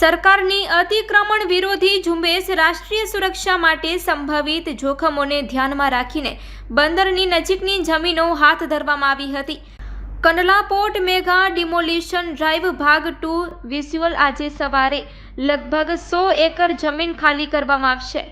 સરકારની અતિક્રમણ વિરોધી ઝુંબેશ રાષ્ટ્રીય સુરક્ષા માટે સંભવિત જોખમોને ધ્યાનમાં રાખીને બંદરની નજીકની જમીનો હાથ ધરવામાં આવી હતી। Kandla port mega demolition drive ભાગ 2 વિઝ્યુઅલ આજે સવારે લગભગ 100 એકર જમીન ખાલી કરવામાં આવશે।